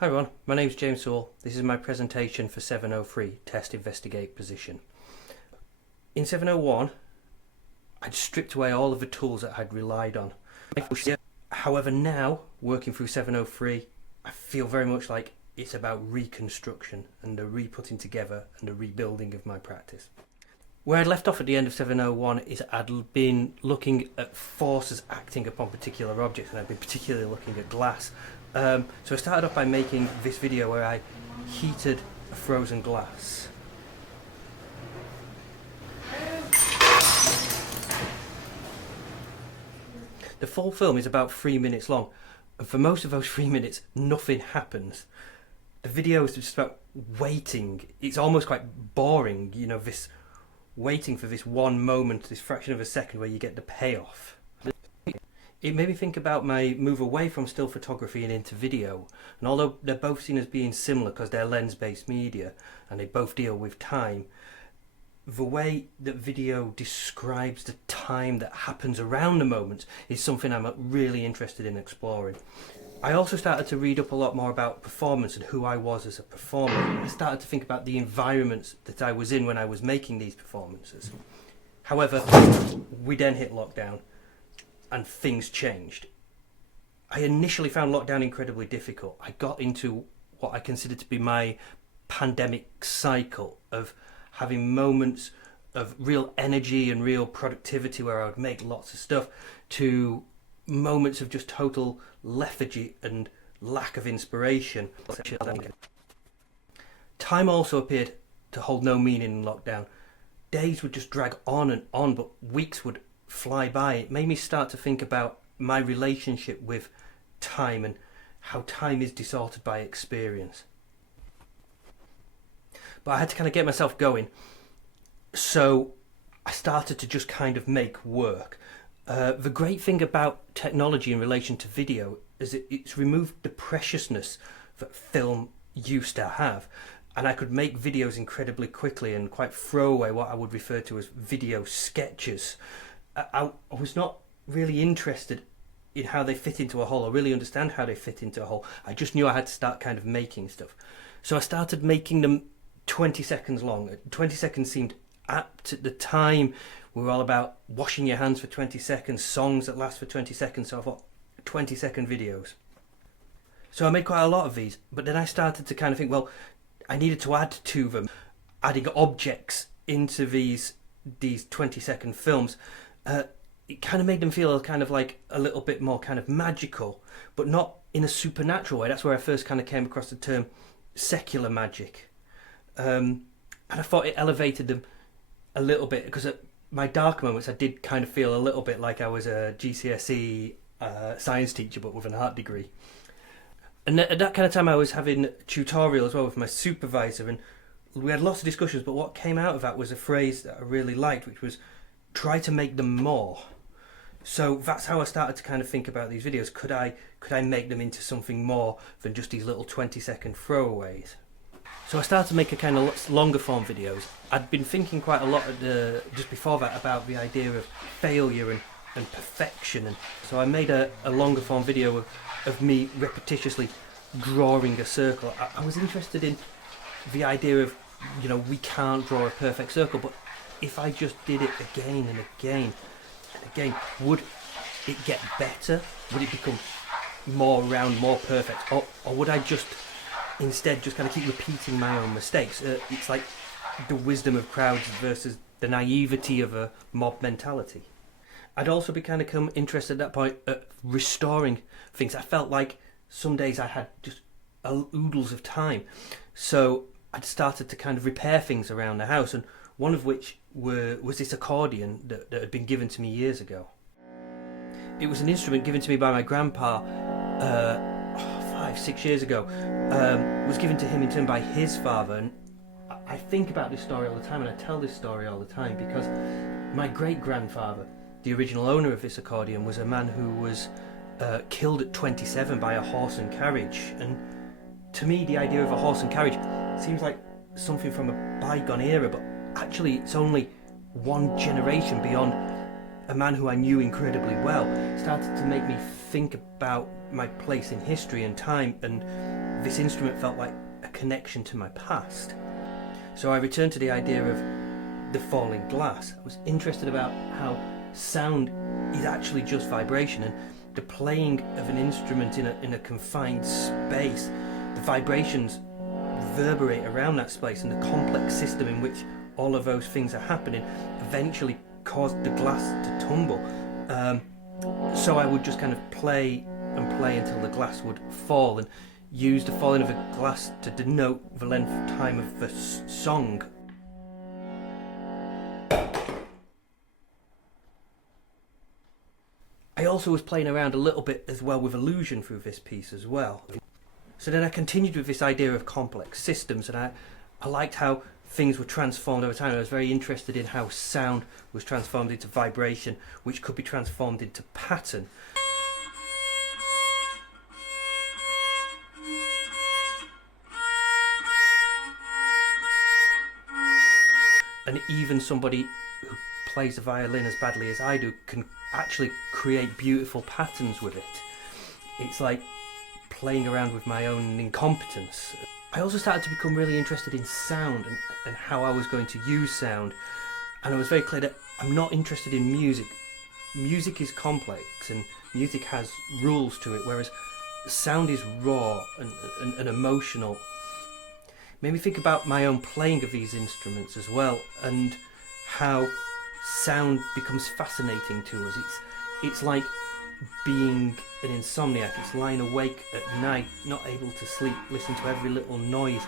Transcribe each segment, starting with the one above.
Hi everyone, my name is James Sewell. This is my presentation for 703, Test Investigate Position. In 701, I'd stripped away all of the tools that I'd relied on. However, now, working through 703, I feel very much like it's about reconstruction and the re-putting together and the rebuilding of my practice. Where I'd left off at the end of 701 is I'd been looking at forces acting upon particular objects, and I'd been particularly looking at glass. So I started off by making this video where I heated a frozen glass. The full film is about 3 minutes long, and for most of those 3 minutes nothing happens. The video is just about waiting. It's almost quite boring, you know, this waiting for this one moment, this fraction of a second where you get the payoff. It made me think about my move away from still photography and into video, and although they're both seen as being similar because they're lens-based media and they both deal with time, the way that video describes the time that happens around the moment is something I'm really interested in exploring. I also started to read up a lot more about performance and who I was as a performer. I started to think about the environments that I was in when I was making these performances. However, we then hit lockdown and things changed. I initially found lockdown incredibly difficult. I got into what I considered to be my pandemic cycle of having moments of real energy and real productivity where I would make lots of stuff, to moments of just total lethargy and lack of inspiration. Time also appeared to hold no meaning in lockdown. Days would just drag on and on, but weeks would fly by. It made me start to think about my relationship with time and how time is distorted by experience. But I had to kind of get myself going, so I started to just kind of make work. The great thing about technology in relation to video is it's removed the preciousness that film used to have, and I could make videos incredibly quickly and quite throw away what I would refer to as video sketches. I was not really interested in how they fit into a whole or really understand how they fit into a whole. I just knew I had to start kind of making stuff. So I started making them 20 seconds long. 20 seconds seemed apt at the time. We were all about washing your hands for 20 seconds, songs that last for 20 seconds, so I thought 20-second videos. So I made quite a lot of these, but then I started to kind of think, well, I needed to add to them, adding objects into these 20-second films. It kind of made them feel kind of like a little bit more kind of magical, but not in a supernatural way. That's where I first kind of came across the term secular magic. And I thought it elevated them a little bit, because at my dark moments I did kind of feel a little bit like I was a GCSE science teacher but with an art degree. And at that kind of time I was having a tutorial as well with my supervisor, and we had lots of discussions, but what came out of that was a phrase that I really liked, which was try to make them more. So that's how I started to kind of think about these videos. Could I make them into something more than just these little 20-second throwaways? So I started to make a kind of longer form videos. I'd been thinking quite a lot just before that about the idea of failure and perfection, and so I made a longer form video of me repetitiously drawing a circle. I was interested in the idea of, you know, we can't draw a perfect circle, but if I just did it again and again and again, would it get better? Would it become more round, more perfect? Or would I just instead just kind of keep repeating my own mistakes? It's like the wisdom of crowds versus the naivety of a mob mentality. I'd also become interested at that point at restoring things. I felt like some days I had just oodles of time. So I'd started to kind of repair things around the house, and one of which was this accordion that had been given to me years ago. It was an instrument given to me by my grandpa 5-6 years ago. Was given to him in turn by his father, and I think about this story all the time, and I tell this story all the time because my great-grandfather, the original owner of this accordion, was a man who was killed at 27 by a horse and carriage. And to me, the idea of a horse and carriage seems like something from a bygone era, but actually it's only one generation beyond a man who I knew incredibly well. It started to make me think about my place in history and time, and this instrument felt like a connection to my past. So I returned to the idea of the falling glass. I was interested about how sound is actually just vibration, and the playing of an instrument in a confined space, the vibrations reverberate around that space, and the complex system in which all of those things are happening eventually caused the glass to tumble. So I would just kind of play and play until the glass would fall, and use the falling of a glass to denote the length of time of the song. I also was playing around a little bit as well with illusion through this piece as well. So then I continued with this idea of complex systems, and I liked how things were transformed over time. I was very interested in how sound was transformed into vibration, which could be transformed into pattern. And even somebody who plays the violin as badly as I do can actually create beautiful patterns with it. It's like playing around with my own incompetence. I also started to become really interested in sound and how I was going to use sound. And I was very clear that I'm not interested in music. Music is complex and music has rules to it, whereas sound is raw and emotional. Made me think about my own playing of these instruments as well, and how sound becomes fascinating to us. It's like being an insomniac. It's lying awake at night, not able to sleep, listen to every little noise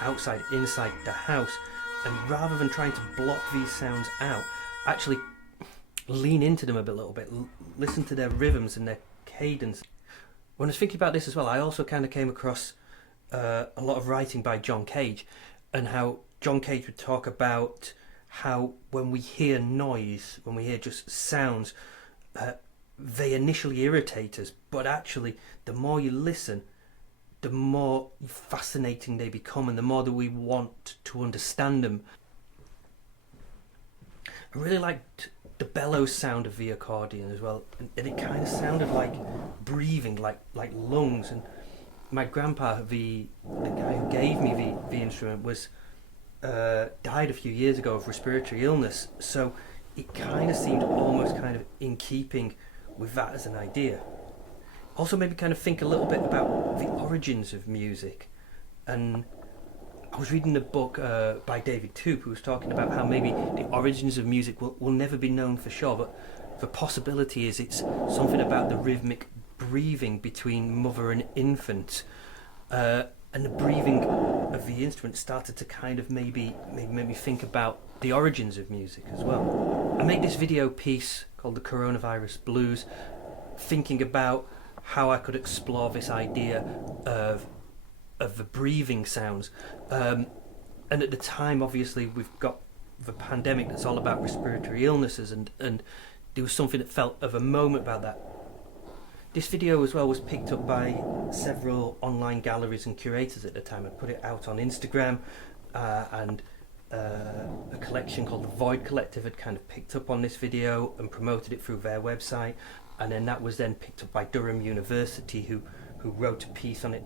outside, inside the house, and rather than trying to block these sounds out, actually lean into them a little bit, listen to their rhythms and their cadence. When I was thinking about this as well, I also kind of came across a lot of writing by John Cage, and how John Cage would talk about how when we hear noise, when we hear just sounds, they initially irritate us, but actually the more you listen, the more fascinating they become, and the more that we want to understand them. I really liked the bellows sound of the accordion as well, and it kind of sounded like breathing, like lungs. And my grandpa, the guy who gave me the instrument, was died a few years ago of respiratory illness, so it kind of seemed almost kind of in keeping with that as an idea. Also made me kind of think a little bit about the origins of music, and I was reading a book by David Toop, who was talking about how maybe the origins of music will never be known for sure, but the possibility is it's something about the rhythmic breathing between mother and infant, and the breathing of the instrument started to kind of maybe make me think about the origins of music as well. I made this video piece called The Coronavirus Blues, thinking about how I could explore this idea of the breathing sounds. And at the time, obviously, we've got the pandemic that's all about respiratory illnesses, and there was something that felt of a moment about that. This video as well was picked up by several online galleries and curators at the time. I put it out on Instagram, and a collection called the Void Collective had kind of picked up on this video and promoted it through their website, and then that was then picked up by Durham University, who wrote a piece on it.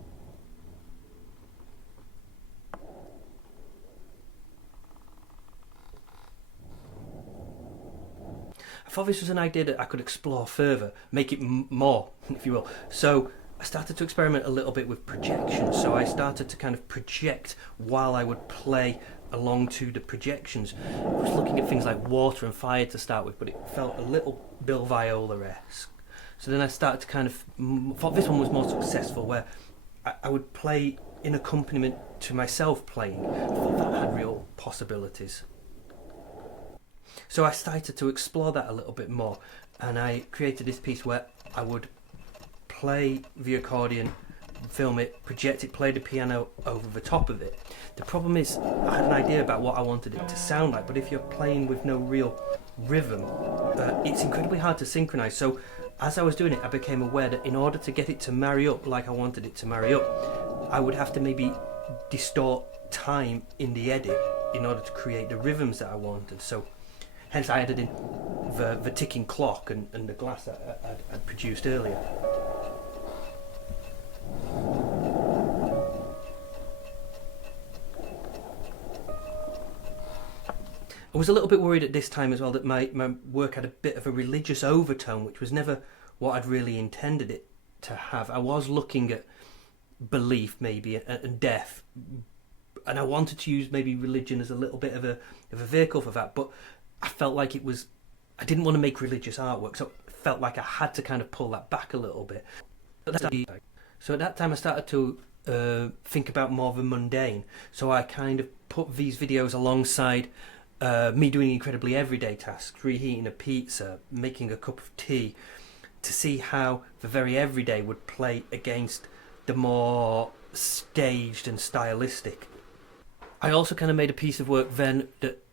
I thought this was an idea that I could explore further, make it more, if you will. So I started to experiment a little bit with projection. So I started to kind of project while I would play along to the projections. I was looking at things like water and fire to start with, but it felt a little Bill Viola-esque. So then I started to kind of thought this one was more successful, where I would play in accompaniment to myself playing. I thought that had real possibilities. So I started to explore that a little bit more, and I created this piece where I would play the accordion, film it, project it, play the piano over the top of it. The problem is I had an idea about what I wanted it to sound like, but if you're playing with no real rhythm, it's incredibly hard to synchronize. So as I was doing it, I became aware that in order to get it to marry up like I wanted it to marry up, I would have to maybe distort time in the edit in order to create the rhythms that I wanted. So hence I added in the ticking clock and the glass that I'd produced earlier. I was a little bit worried at this time as well that my work had a bit of a religious overtone, which was never what I'd really intended it to have. I was looking at belief maybe and death, and I wanted to use maybe religion as a little bit of a vehicle for that, but I felt like I didn't want to make religious artwork, so it felt like I had to kind of pull that back a little bit. So at that time I started to think about more of the mundane, so I kind of put these videos alongside me doing incredibly everyday tasks, reheating a pizza, making a cup of tea, to see how the very everyday would play against the more staged and stylistic. I also kind of made a piece of work then that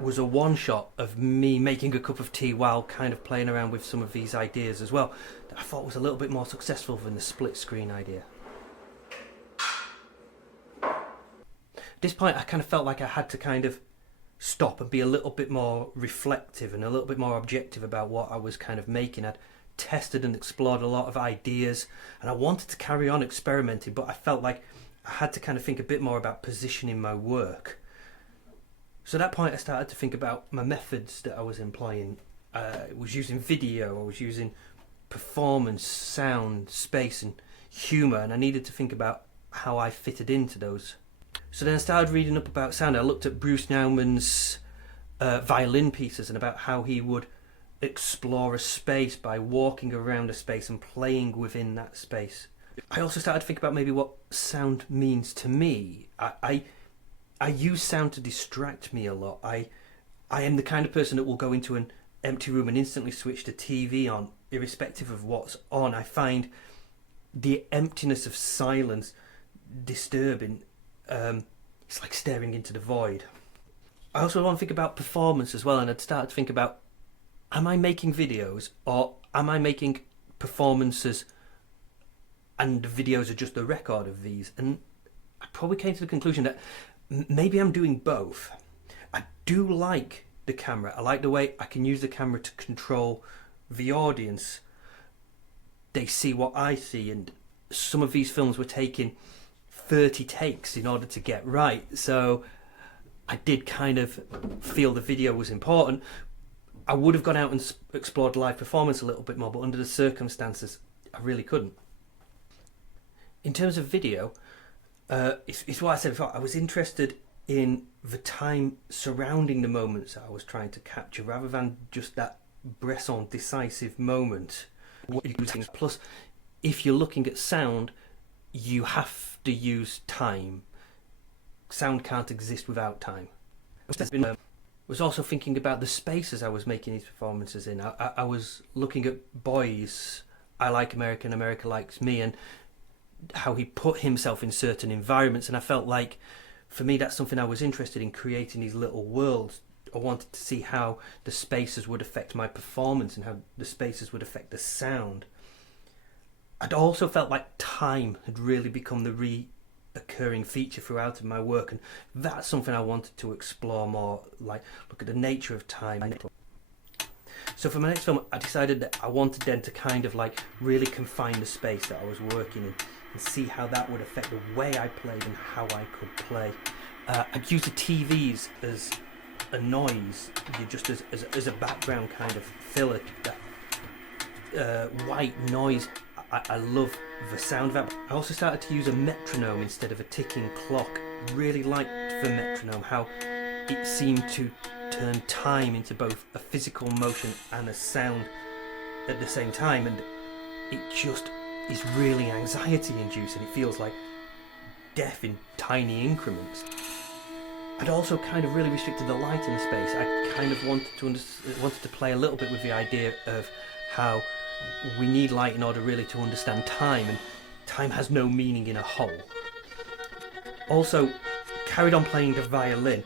was a one-shot of me making a cup of tea while kind of playing around with some of these ideas as well, that I thought was a little bit more successful than the split screen idea. At this point I kind of felt like I had to kind of stop and be a little bit more reflective and a little bit more objective about what I was kind of making. I'd tested and explored a lot of ideas and I wanted to carry on experimenting, but I felt like I had to kind of think a bit more about positioning my work. So at that point I started to think about my methods that I was employing. I was using video, I was using performance, sound, space and humour, and I needed to think about how I fitted into those. So then I started reading up about sound. I looked at Bruce Naumann's violin pieces and about how he would explore a space by walking around a space and playing within that space. I also started to think about maybe what sound means to me. I use sound to distract me a lot. I am the kind of person that will go into an empty room and instantly switch the TV on, irrespective of what's on. I find the emptiness of silence disturbing. It's like staring into the void. I also want to think about performance as well, and I'd start to think about, am I making videos or am I making performances and the videos are just a record of these? And I probably came to the conclusion that maybe I'm doing both. I do like the camera. I like the way I can use the camera to control the audience. They see what I see, and some of these films were taking 30 takes in order to get right, so I did kind of feel the video was important. I would have gone out and explored live performance a little bit more, but under the circumstances I really couldn't. In terms of video, it's what I said before. I was interested in the time surrounding the moments that I was trying to capture, rather than just that Bresson decisive moment. Plus, if you're looking at sound, you have to use time. Sound can't exist without time. I was also thinking about the spaces I was making these performances in. I was looking at Boys, I Like America and America Likes Me, and how he put himself in certain environments, and I felt like for me that's something I was interested in, creating these little worlds. I wanted to see how the spaces would affect my performance and how the spaces would affect the sound. I'd also felt like time had really become the reoccurring feature throughout of my work, and that's something I wanted to explore more, like look at the nature of time. So for my next film I decided that I wanted then to kind of like really confine the space that I was working in and see how that would affect the way I played and how I could play. I'd use the TVs as a noise, just as a background kind of filler. That white noise, I love the sound of that. I also started to use a metronome instead of a ticking clock. Really liked the metronome, how it seemed to turn time into both a physical motion and a sound at the same time, and it just is really anxiety inducing. It feels like death in tiny increments. I'd also kind of really restricted the light in the space. I kind of wanted to play a little bit with the idea of how we need light in order really to understand time, and time has no meaning in a whole. Also, carried on playing the violin.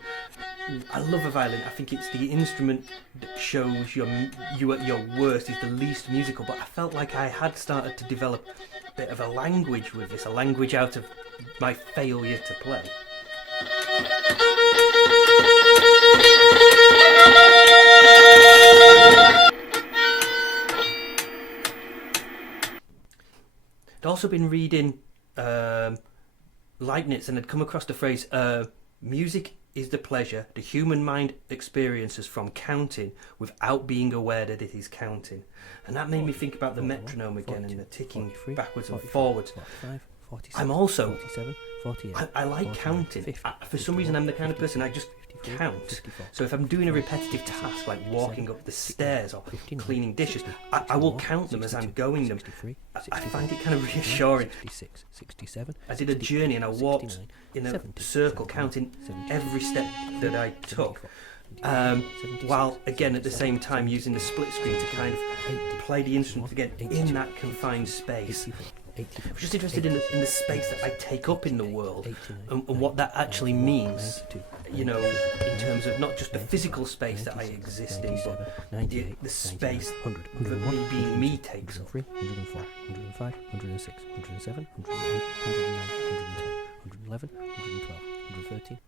I love a violin. I think it's the instrument that shows you at your worst, is the least musical, but I felt like I had started to develop a bit of a language with this, a language out of my failure to play. I'd also been reading Leibniz and had come across the phrase, music is the pleasure the human mind experiences from counting without being aware that it is counting. And that made me think about the metronome again and the ticking backwards and forwards. I'm also, I like counting. For some reason I'm the kind of person I just count. So if I'm doing a repetitive task like walking up the stairs or cleaning dishes, I will count them as I'm going them. I find it kind of reassuring. I did a journey and I walked in a circle counting every step that I took, while again at the same time using the split screen to kind of play the instrument again in that confined space. I'm just interested in the space that I take up in the world and what that actually means, you know, in terms of not just the physical space that I exist in, but the space that me being me takes up. 104, 105, 106, 107, 108, 109, 110, 111, 112, 113.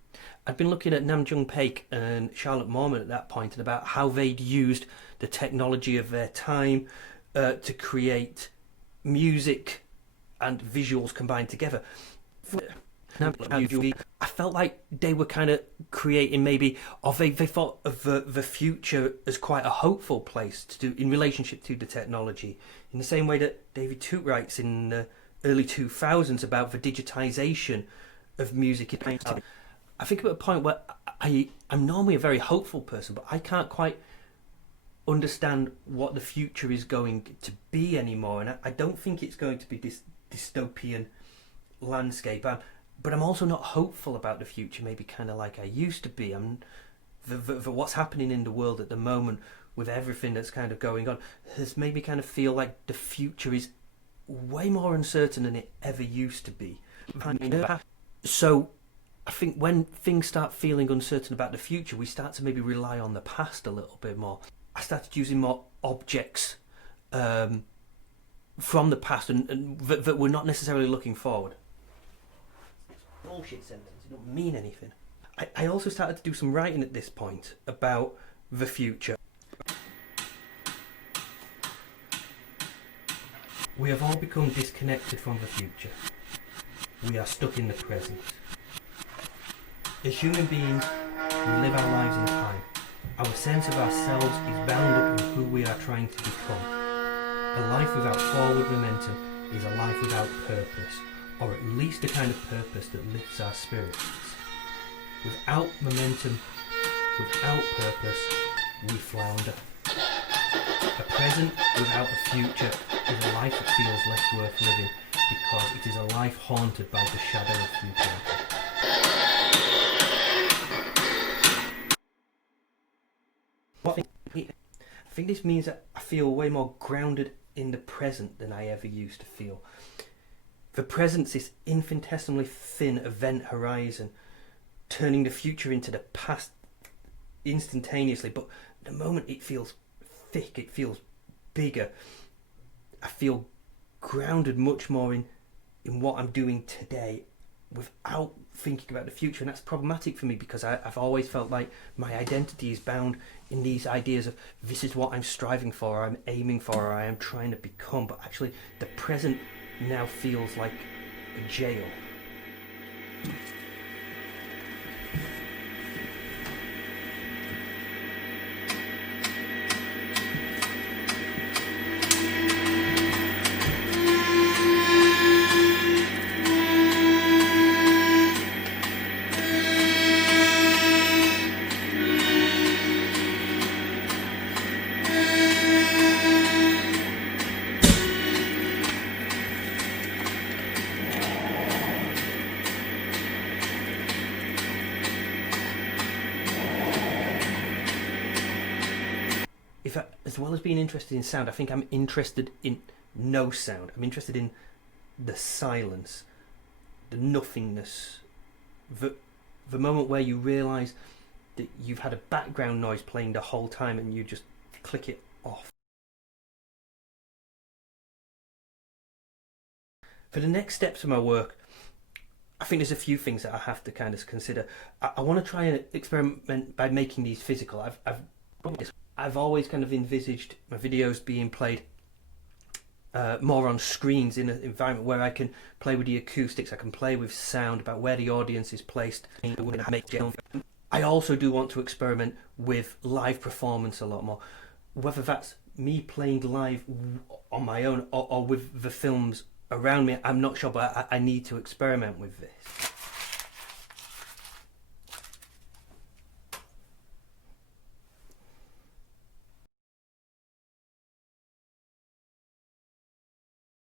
I'd been looking at Nam June Paik and Charlotte Mormon at that point and about how they'd used the technology of their time to create music and visuals combined together. I felt like they were kind of creating maybe, or they thought of the future as quite a hopeful place to do in relationship to the technology, in the same way that David Toot writes in the early 2000s about the digitization of music. I think about a point where I'm normally a very hopeful person, but I can't quite understand what the future is going to be anymore, and I don't think it's going to be this dystopian landscape. But I'm also not hopeful about the future, maybe kind of like I used to be. The what's happening in the world at the moment with everything that's kind of going on has made me kind of feel like the future is way more uncertain than it ever used to be. So I think when things start feeling uncertain about the future, we start to maybe rely on the past a little bit more. I started using more objects from the past and that we're not necessarily looking forward. Bullshit sentence, it don't mean anything. I also started to do some writing at this point about the future. We have all become disconnected from the future. We are stuck in the present. As human beings, we live our lives in time. Our sense of ourselves is bound up in who we are trying to become. A life without forward momentum is a life without purpose, or at least a kind of purpose that lifts our spirits. Without momentum, without purpose, we flounder. A present without a future is a life that feels less worth living because it is a life haunted by the shadow of futility. I think this means that I feel way more grounded in the present than I ever used to feel. The present's this infinitesimally thin event horizon, turning the future into the past instantaneously, but at the moment it feels thick, it feels bigger. I feel grounded much more in what I'm doing today without thinking about the future, and that's problematic for me because I've always felt like my identity is bound in these ideas of this is what I'm striving for, or I'm aiming for, or I am trying to become, but actually the present now feels like a jail. As well as being interested in sound, I think I'm interested in no sound. I'm interested in the silence, the nothingness, the moment where you realise that you've had a background noise playing the whole time and you just click it off. For the next steps of my work, I think there's a few things that I have to kind of consider. I want to try and experiment by making these physical. I've always kind of envisaged my videos being played more on screens in an environment where I can play with the acoustics, I can play with sound, about where the audience is placed. I also do want to experiment with live performance a lot more. Whether that's me playing live on my own or with the films around me, I'm not sure, but I need to experiment with this.